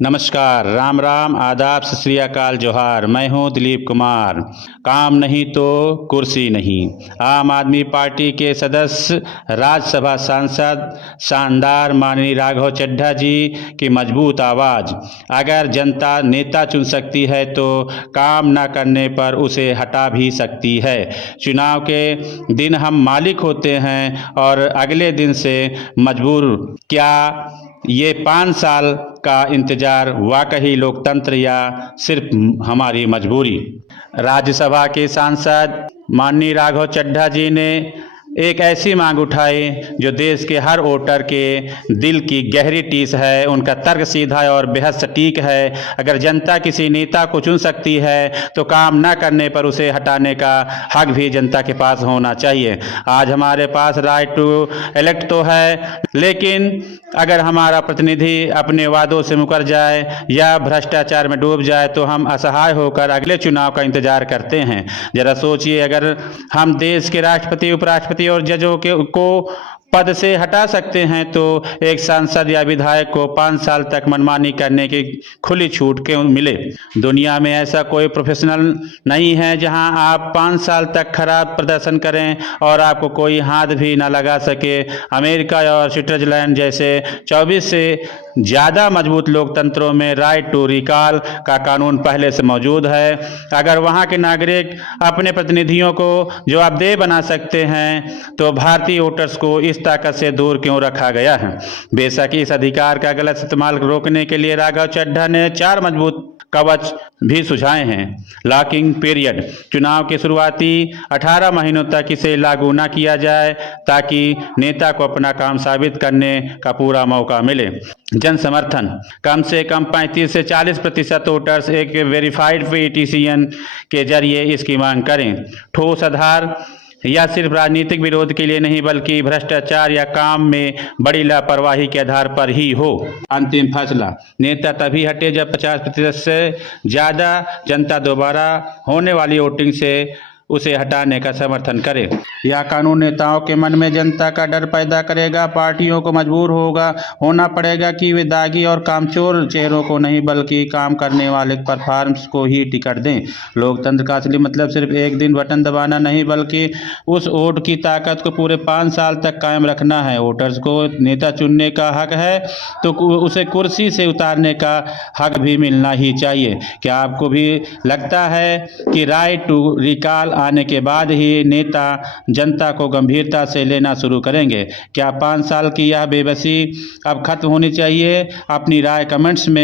नमस्कार, राम राम, आदाब, सत श्री अकाल, जोहार। मैं हूं दिलीप कुमार। काम नहीं तो कुर्सी नहीं। आम आदमी पार्टी के सदस्य, राज्यसभा सांसद शानदार माननीय राघव चड्ढा जी की मजबूत आवाज़। अगर जनता नेता चुन सकती है तो काम न करने पर उसे हटा भी सकती है। चुनाव के दिन हम मालिक होते हैं और अगले दिन से मजबूर। क्या ये 5 साल का इंतजार वाकई लोकतंत्र या सिर्फ हमारी मजबूरी? राज्यसभा के सांसद माननीय राघव चड्ढा जी ने एक ऐसी मांग उठाई जो देश के हर वोटर के दिल की गहरी टीस है। उनका तर्क सीधा और बेहद सटीक है। अगर जनता किसी नेता को चुन सकती है तो काम न करने पर उसे हटाने का हक भी जनता के पास होना चाहिए। आज हमारे पास राइट टू इलेक्ट तो है, लेकिन अगर हमारा प्रतिनिधि अपने वादों से मुकर जाए या भ्रष्टाचार में डूब जाए तो हम असहाय होकर अगले चुनाव का इंतजार करते हैं। जरा सोचिए, अगर हम देश के राष्ट्रपति, उपराष्ट्रपति और जजों को पद से हटा सकते हैं तो एक सांसद या विधायक को 5 साल तक मनमानी करने की खुली छूट क्यों मिले? दुनिया में ऐसा कोई प्रोफेशनल नहीं है जहां आप 5 साल तक खराब प्रदर्शन करें और आपको कोई हाथ भी न लगा सके। अमेरिका और स्विट्जरलैंड जैसे 24 से ज़्यादा मजबूत लोकतंत्रों में राइट टू रिकॉल का कानून पहले से मौजूद है। अगर वहां के नागरिक अपने प्रतिनिधियों को जवाबदेह बना सकते हैं तो भारतीय वोटर्स को इस ताकत से दूर क्यों रखा गया है? बेशक इस अधिकार का गलत इस्तेमाल रोकने के लिए राघव चड्ढा ने 4 मजबूत कवच भी सुझाए हैं। लॉकिंग पीरियड, चुनाव के शुरुआती 18 महीनों तक इसे लागू न किया जाए ताकि नेता को अपना काम साबित करने का पूरा मौका मिले। जन समर्थन, कम से कम 35 से 40% वोटर्स एक वेरीफाइड पिटीशन के जरिए इसकी मांग करें। ठोस आधार, या सिर्फ राजनीतिक विरोध के लिए नहीं बल्कि भ्रष्टाचार या काम में बड़ी लापरवाही के आधार पर ही हो। अंतिम फैसला, नेता तभी हटे जब 50% से ज़्यादा जनता दोबारा होने वाली वोटिंग से उसे हटाने का समर्थन करे। यह कानून नेताओं के मन में जनता का डर पैदा करेगा। पार्टियों को मजबूर होना पड़ेगा कि वे दागी और कामचोर चेहरों को नहीं बल्कि काम करने वाले परफॉर्मेंस को ही टिकट दें। लोकतंत्र का असली मतलब सिर्फ एक दिन बटन दबाना नहीं बल्कि उस वोट की ताकत को पूरे 5 साल तक कायम रखना है। वोटर्स को नेता चुनने का हक है तो उसे कुर्सी से उतारने का हक भी मिलना ही चाहिए। क्या आपको भी लगता है कि राइट टू रिकॉल आने के बाद ही नेता जनता को गंभीरता से लेना शुरू करेंगे? क्या 5 साल की यह बेबसी अब खत्म होनी चाहिए? अपनी राय कमेंट्स में